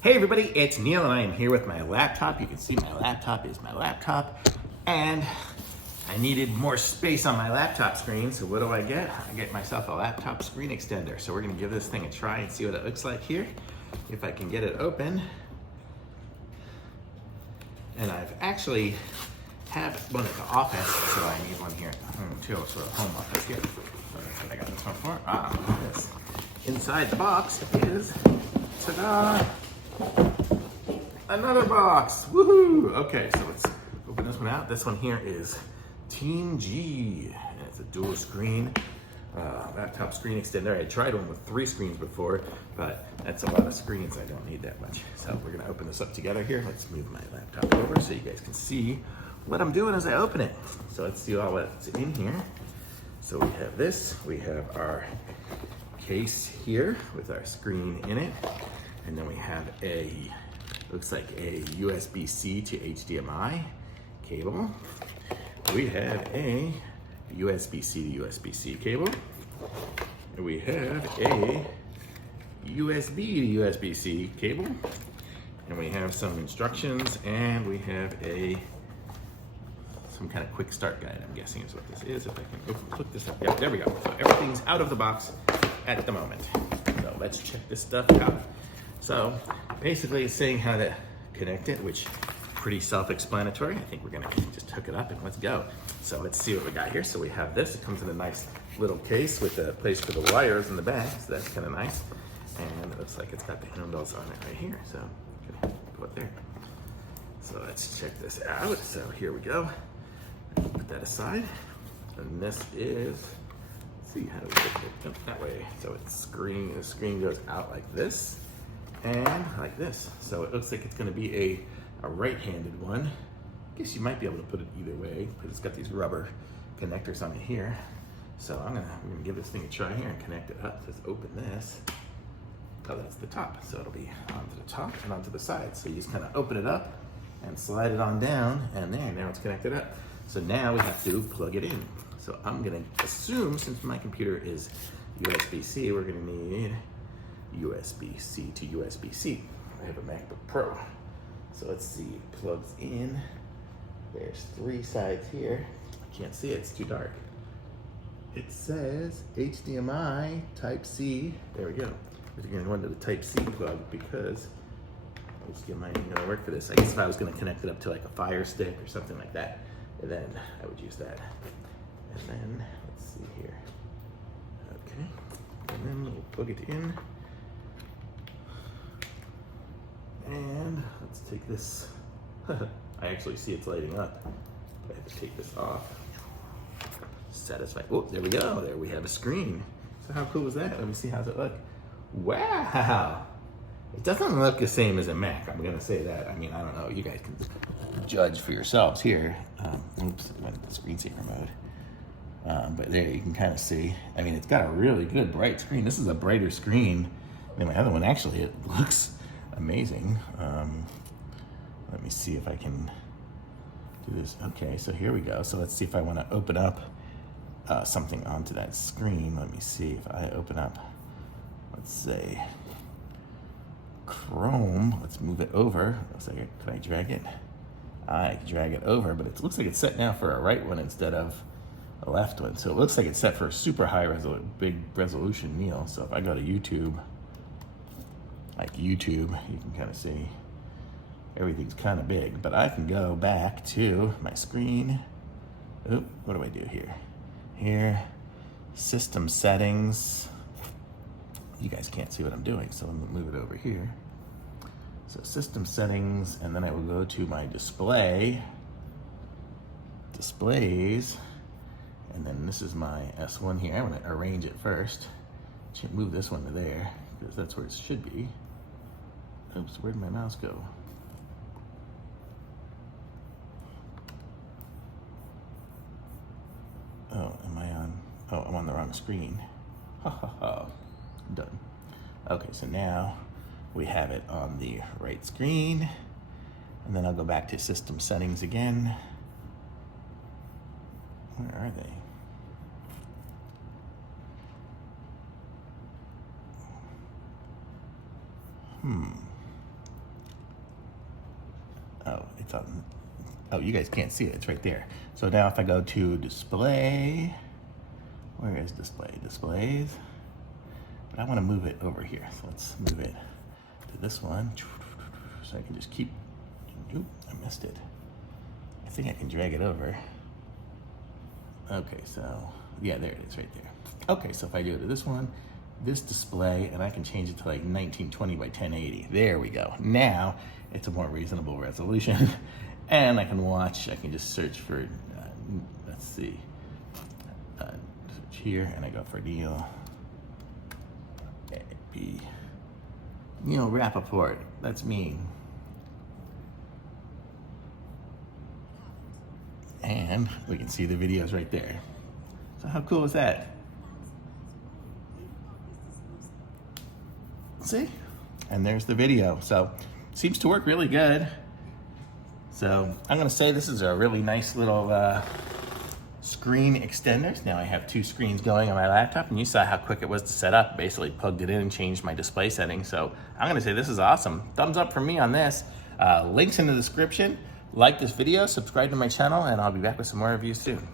Hey everybody, it's Neil and I am here with my laptop. You can see my laptop is my laptop. And I needed more space on my laptop screen, so what do I get? I get myself a laptop screen extender. So we're gonna give this thing a try and see what it looks like here. If I can get it open. And I've actually have one at the office, so I need one here at the home too, so the home office here. So that's what I got this one for. Look at this. Inside the box is, ta-da! Another box, woohoo! Okay, so let's open this one out. This one here is Teamgee, and it's a dual screen laptop screen extender. I tried one with 3 screens before, but that's a lot of screens. I don't need that much. So we're gonna open this up together here. Let's move my laptop over so you guys can see what I'm doing as I open it. So let's see all what's in here. So we have this, we have our case here with our screen in it. And then we have looks like a USB-C to HDMI cable. We have a USB-C to USB-C cable. And we have a USB to USB-C cable. And we have some instructions, and we have some kind of quick start guide, I'm guessing is what this is. If I can click this up. Yeah, there we go. So everything's out of the box at the moment. So let's check this stuff out. So basically it's saying how to connect it, which pretty self-explanatory. I think we're gonna just hook it up and let's go. So let's see what we got here. So we have this, it comes in a nice little case with a place for the wires in the back, so that's kind of nice. And it looks like it's got the handles on it right here, so go up there. So let's check this out. So here we go. Put that aside. And this is, let's see, how do we get it that way? So the screen goes out like this and like this. So it looks like it's gonna be a right-handed one. I guess you might be able to put it either way because it's got these rubber connectors on it here. So we're gonna give this thing a try here and connect it up. Let's open this. Oh, that's the top. So it'll be onto the top and onto the side. So you just kind of open it up and slide it on down, and there, now it's connected up. So now we have to plug it in. So I'm gonna assume, since my computer is USB-C, we're gonna need USB-C to USB-C. I have a MacBook Pro. So let's see, it plugs in. There's 3 sides here. I can't see it, it's too dark. It says HDMI Type-C. There we go. We're gonna go into the Type-C plug because HDMI ain't gonna work for this. I guess if I was gonna connect it up to like a Fire Stick or something like that, then I would use that. And then, let's see here. Okay, and then we'll plug it in. And let's take this. I actually see it's lighting up. I have to take this off. Satisfied. Oh, there we go. There we have a screen. So how cool is that? Let me see, how's it look? Wow. It doesn't look the same as a Mac, I'm gonna say that. I mean, I don't know, you guys can judge for yourselves here. Oops, I went to the screensaver mode. But there you can kind of see. I mean, it's got a really good bright screen. This is a brighter screen than my other one. Actually, it looks amazing. Let me see if I can do this. Okay, so here we go. So let's see if I want to open up something onto that screen. Let me see if I open up, let's say, Chrome. Let's move it over. Looks like can I drag it? I can drag it over, but it looks like it's set now for a right one instead of a left one. So it looks like it's set for a super high big resolution meal. So if I go to YouTube, like YouTube, you can kind of see everything's kind of big, but I can go back to my screen. Oop, what do I do here? Here, system settings. You guys can't see what I'm doing, so I'm gonna move it over here. So system settings, and then I will go to my displays, and then this is my S1 here. I'm gonna arrange it first. Should move this one to there, because that's where it should be. Oops, where did my mouse go? Oh, am I on? Oh, I'm on the wrong screen. Ha ha ha. Done. Okay, so now we have it on the right screen, and then I'll go back to system settings again. Where are they? Oh, you guys can't see it, it's right there. So now if I go to display, where is display? Displays. But I wanna move it over here. So let's move it to this one. So I can just keep, oop, I missed it. I think I can drag it over. Okay, so, yeah, there it is right there. Okay, so if I go to this one, this display, and I can change it to like 1920 by 1080. There we go. Now, it's a more reasonable resolution. And I can watch, I can just search for, let's see, search here, and I go for Neil Rappaport, that's me. And we can see the videos right there. So how cool is that? See? And there's the video. So seems to work really good. So I'm gonna say this is a really nice little screen extender. Now I have 2 screens going on my laptop, and you saw how quick it was to set up. Basically plugged it in and changed my display settings. So I'm gonna say this is awesome. Thumbs up from me on this. Links in the description. Like this video, subscribe to my channel, and I'll be back with some more reviews soon.